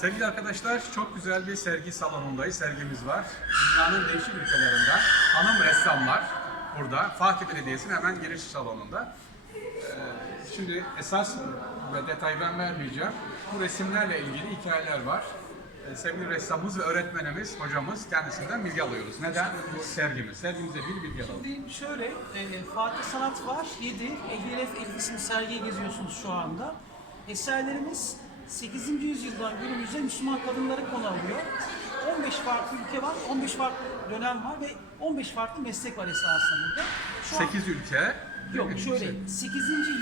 Sevgili arkadaşlar, çok güzel bir sergi salonundayız, sergimiz var. Dünyanın değişik ülkelerinden hanım ressamlar burada. Fatih Belediyesi'nin hemen giriş salonunda. Ee, şimdi esas ve detay ben vermeyeceğim. Bu resimlerle ilgili hikayeler var. Ee, sevgili ressamımız ve öğretmenimiz, hocamız kendisinden bilgi alıyoruz. Neden? Sergimiz. Sergimize bir bilgi alalım. Şimdi şöyle, e, Fatih Sanat var, 7, Ehli Elef Elif isimli sergiyi geziyorsunuz şu anda. Eserlerimiz 8. yüzyıldan günümüze Müslüman kadınları konu alıyor. 15 farklı ülke var, 15 farklı dönem var ve 15 farklı meslek var esasında burada. Şu an- 8 ülke. Yok şöyle 8.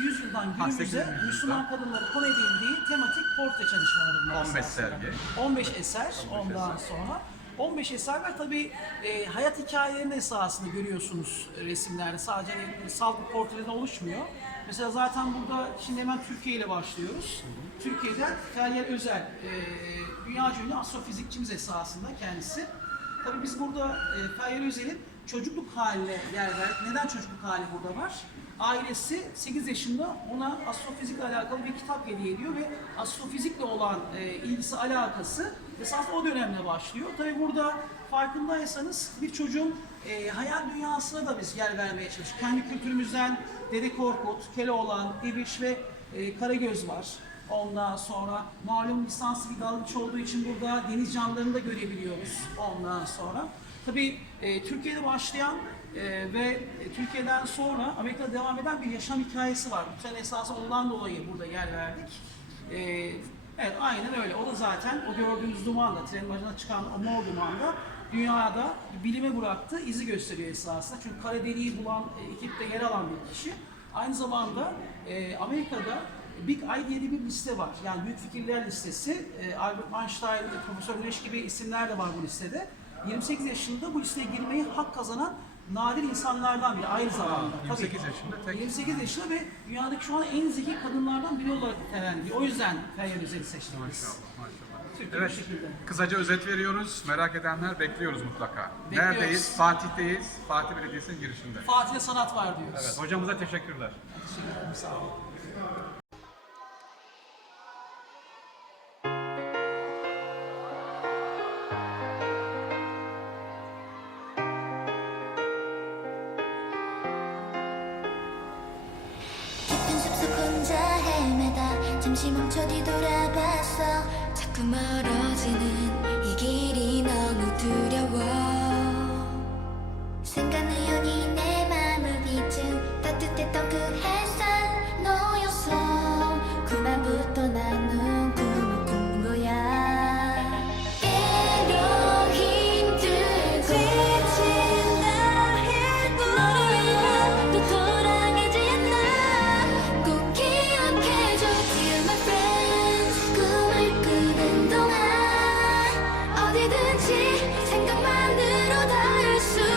yüzyıldan Ha, 8. günümüze yüzyıldan. Müslüman kadınları konu edildiği tematik portre çalışmaları bunlar 15 esasında. sergi. 15 eser ondan sonra. 15 eser var tabii e, hayat hikayelerini esasında görüyorsunuz resimlerde. Sadece hani, salt bir portreden oluşmuyor. Mesela zaten burada şimdi hemen Türkiye ile başlıyoruz. Türkiye'den Feryal Özel, e, dünya ünlü astrofizikçimiz esasında kendisi. Tabii biz burada e, Feryal Özel'in çocukluk haline yer verdik. Neden çocukluk hali burada var? Ailesi 8 yaşında ona astrofizikle alakalı bir kitap hediye ediyor ve astrofizikle olan e, ilgisi, alakası esas o dönemde başlıyor. Tabii burada farkındaysanız bir çocuğun e, hayal dünyasına da biz yer vermeye çalışıyoruz. Kendi kültürümüzden Dede Korkut, Keloğlan, İbiş ve e, Karagöz var. Ondan sonra malum lisanslı bir dalgıç olduğu için burada deniz canlılarını da görebiliyoruz ondan sonra. Tabii e, Türkiye'de başlayan e, ve Türkiye'den sonra Amerika'da devam eden bir yaşam hikayesi var. Sene esası ondan dolayı burada yer verdik. E, evet aynen öyle. O da zaten o gördüğünüz dumanla, trenin başına çıkan o mor dumanla dünyada bilime bıraktığı izi gösteriyor esasında. Çünkü kara deliği bulan e, ekipte yer alan bir kişi. Aynı zamanda e, Amerika'da Big Eye diye bir liste var. Yani büyük fikirler listesi. E, Albert Einstein, Profesör Güneş gibi isimler de var bu listede. 28 yaşında bu listeye girmeyi hak kazanan nadir insanlardan biri aynı zamanda. 28 yaşında tek- 28 yaşında ve dünyadaki şu an en zeki kadınlardan biri olarak nitelendiriyor. O yüzden Feryal Özel'i seçtik biz. Maşallah, maşallah. Türkiye Evet, şekilde. kısaca özet veriyoruz. Merak edenler bekliyoruz mutlaka. Bekliyoruz. Neredeyiz? Fatih'teyiz. Fatih Belediyesi'nin girişinde. Fatih'e sanat var diyoruz. Evet, hocamıza teşekkürler. Sağ olun. 잠시 멈춰 뒤돌아봤어 자꾸 멀어지는 생각만으로 다알수